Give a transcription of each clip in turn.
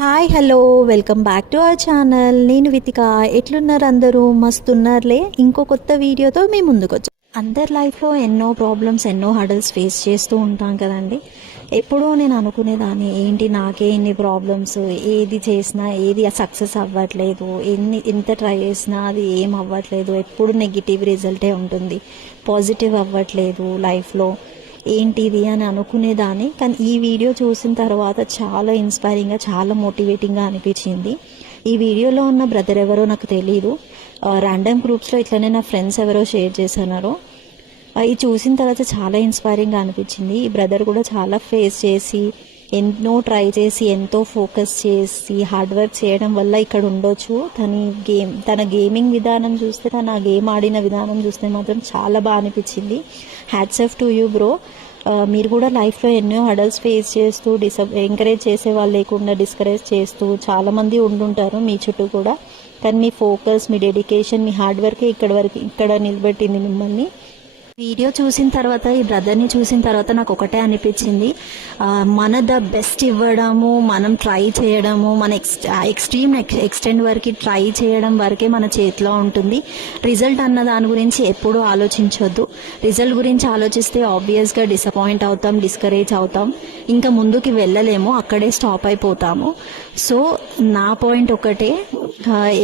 Hi hello welcome back to our channel. నేను వితిక. ఎట్లున్నారు అందరూ? మస్తున్నారులే. ఇంకో కొత్త వీడియోతో మీ ముందుకు వచ్చాను. అందరి లైఫ్లో ఎన్నో ప్రాబ్లమ్స్, ఎన్నో హడల్స్ ఫేస్ చేస్తూ ఉంటాం కదండి. ఎప్పుడూ నేను అనుకునేదాన్ని, ఏంటి నాకే ఇన్ని ప్రాబ్లమ్స్, ఏది చేసినా ఏది సక్సెస్ అవ్వట్లేదు, ఎంత ట్రై చేసినా అది ఏం అవ్వట్లేదు, ఎప్పుడు నెగిటివ్ రిజల్టే ఉంటుంది, పాజిటివ్ అవ్వట్లేదు లైఫ్లో, ఏంటిది అని అనుకునేదాన్ని. కానీ ఈ వీడియో చూసిన తర్వాత చాలా ఇన్స్పైరింగ్గా, చాలా మోటివేటింగ్గా అనిపించింది. ఈ వీడియోలో ఉన్న బ్రదర్ ఎవరో నాకు తెలీదు, ర్యాండమ్ గ్రూప్స్లో ఇట్లనే నా ఫ్రెండ్స్ ఎవరో షేర్ చేస్తున్నారు. ఇది చూసిన తర్వాత చాలా ఇన్స్పైరింగ్గా అనిపించింది. ఈ బ్రదర్ కూడా చాలా ఫేస్ చేసి, ఎన్నో ట్రై చేసి, ఎంతో ఫోకస్ చేసి, హార్డ్ వర్క్ చేయడం వల్ల ఇక్కడ ఉండొచ్చు. తన గేమింగ్ విధానం చూస్తే, తన గేమ్ ఆడిన విధానం చూస్తే మాత్రం చాలా బాగా అనిపించింది. Hats off to you bro. మీరు కూడా లైఫ్లో ఎన్నో హడల్స్ ఫేస్ చేస్తూ, ఎంకరేజ్ చేసే వాళ్ళు లేకుండా డిస్కరేజ్ చేస్తూ చాలామంది ఉండుంటారు మీ చుట్టూ కూడా. కానీ మీ ఫోకస్, మీ డెడికేషన్, మీ హార్డ్ వర్కే ఇక్కడ నిలబెట్టింది మిమ్మల్ని. వీడియో చూసిన తర్వాత, ఈ బ్రదర్ని చూసిన తర్వాత నాకు ఒకటే అనిపించింది, మన బెస్ట్ ఇవ్వడము, మనం ట్రై చేయడము, మన ఎక్స్ట్రీమ్ ఎక్స్టెండ్ వరకు ట్రై చేయడం వరకే మన చేతిలో ఉంటుంది. రిజల్ట్ అన్న దాని గురించి ఎప్పుడూ ఆలోచించొద్దు. రిజల్ట్ గురించి ఆలోచిస్తే ఆబ్వియస్గా డిసప్పాయింట్ అవుతాం, డిస్కరేజ్ అవుతాం, ఇంకా ముందుకి వెళ్ళలేము, అక్కడే స్టాప్ అయిపోతాము. సో నా పాయింట్ ఒకటే,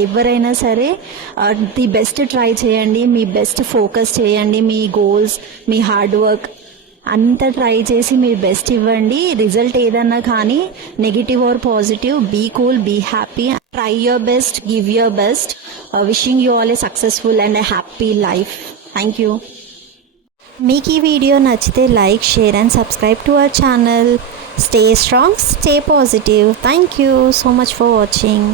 ఎవరైనా సరే ది బెస్ట్ ట్రై చేయండి, మీ బెస్ట్ ఫోకస్ చేయండి, మీ గోల్స్, మీ హార్డ్ వర్క్ అంతా ట్రై చేసి మీరు బెస్ట్ ఇవ్వండి. రిజల్ట్ ఏదన్నా కానీ, negative or positive, be cool, be happy, try your best, give your best. Wishing you all a successful and a happy life. Thank you. మీకు ఈ వీడియో నచ్చితే like, share and subscribe to our channel. Stay strong, stay positive. Thank you so much for watching.